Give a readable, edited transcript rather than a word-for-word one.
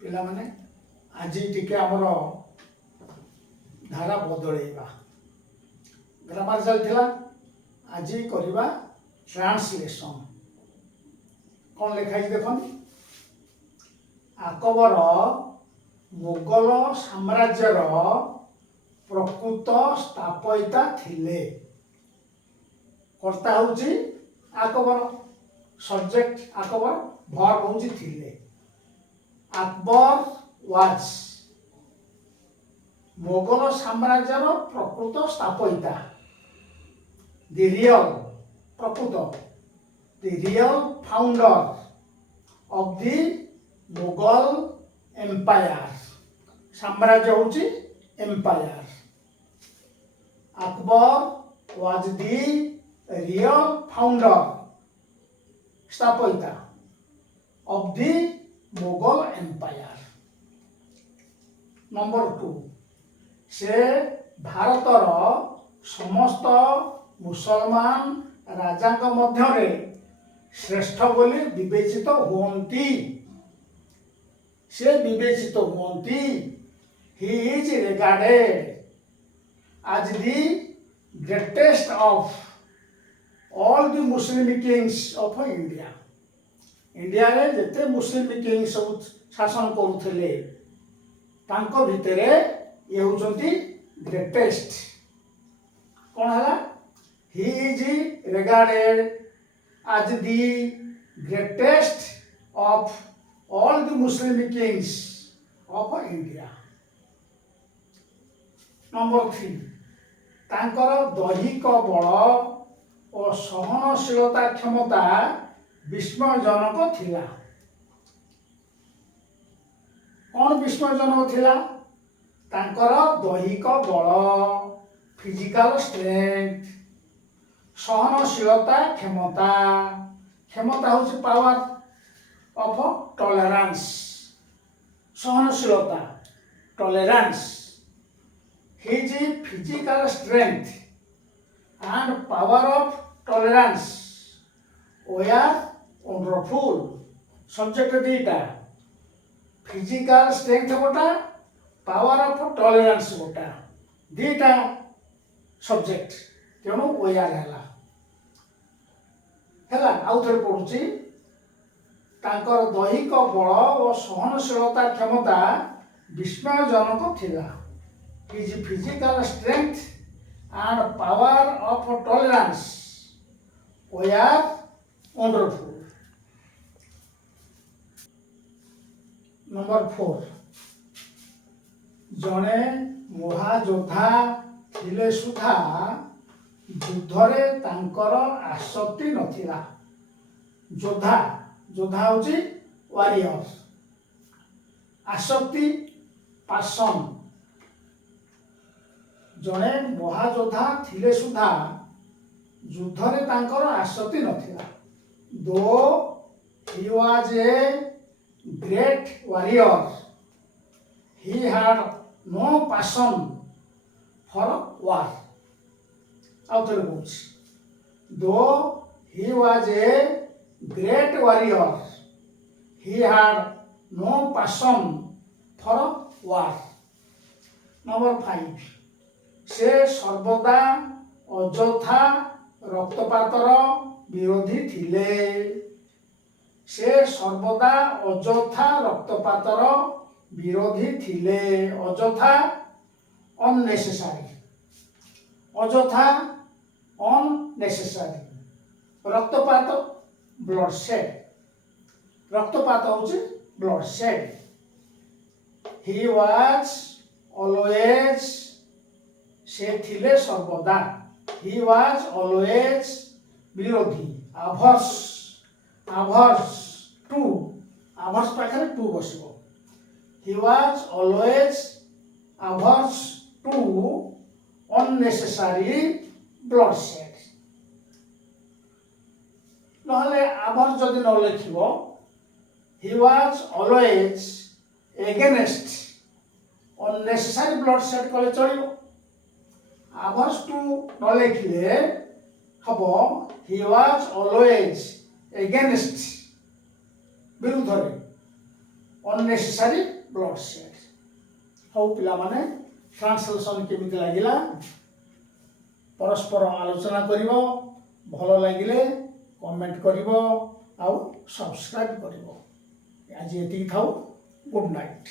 पिला माने आज टिके आमर धारा बदलैबा ग्रामर चलथिला आज करबा ट्रांसलेशन कौन लिखाई देखन अकबर मुगल साम्राज्यर प्रकृत स्थापयिता थिले कर्ता होची अकबर सब्जेक्ट अकबर वर्ब होची थिले अकबर वाज मुगल साम्राज्यर प्रकृत स्थापयिता द रियल प्रकृत the real founder of the Mughal empire साम्राज्य होची empire Akbar was the real founder स्थापयिता of the Mughal empire number 2 से भारतर समस्त मुसलमान राजा मध्य श्रेष्ठ बोली विवेचित हुअन्ति से विवेचित हुअन्ति he is regarded as the greatest of all the Muslim kings of India. India रे जते मुस्लिम किंग सब शासन करुଥିଲେ तांको भितरे ये होचंती ग्रेटेस्ट कोन हला ही is regarded as the greatest of all the Muslim kings of India. Number 3 तांकर दैहिक बल और सहनशीलता क्षमता विस्मयजनक थिला कौन विस्मयजनक थिला तांकर दैहिक बल फिजिकल स्ट्रेंथ सहनशीलता क्षमता क्षमता होची पावर ऑफ टॉलरेंस सहनशीलता tolerance his physical strength and power of tolerance were wonderful subject dita physical strength गोटा power of tolerance गोटा दीटा subject तेणु were हैला आउ थरे पढुची तांकर दैहिक बल और सहनशीलता क्षमता विस्मयजनक थिला his physical strength and power of tolerance were wonderful. Number 4 जने महायोद्धा थिले सुधा युद्धरे तांकर आसक्ति नथिला योद्धा योद्धा होची वॉरियर आसक्ति पैशन जने महायोद्धा थिले सुधा युद्धरे तांकर आसक्ति नथिला though he was a great warrior he had no passion for war आउ थोड़े बोल्स though he was a great warrior he had no passion for war number 5 से सर्वदा अଯଥା रक्तपातर विरोधी थिले से सर्वदा अଯଥା रक्तपातर विरोधी थिले अଯଥା अननेसेसरी अଯଥା अननेसेसरी रक्तपात ब्लड शेड रक्तपात होची blood shed he was always say थिले सर्वदा ही वाज ऑलवेज विरोधी आभर्स आभर्स टू आभर्स पाखरे टू बसिबो he was always averse to unnecessary bloodshed नहले आभर्स जदि न लिखिबो he was always against unnecessary bloodshed कले चलिबो आभर्स टू न लिखिले हबो ही वाज ऑलवेज एगेंस्ट विरुद्धरे unnecessary bloodshed। हौ पिला माने ट्रांसलेशन केमिति लागिला परस्पर आलोचना करिवो भलो लागिले कमेंट करिवो आउ सब्सक्राइब करिवो। आज एति थाउ गुड नाइट।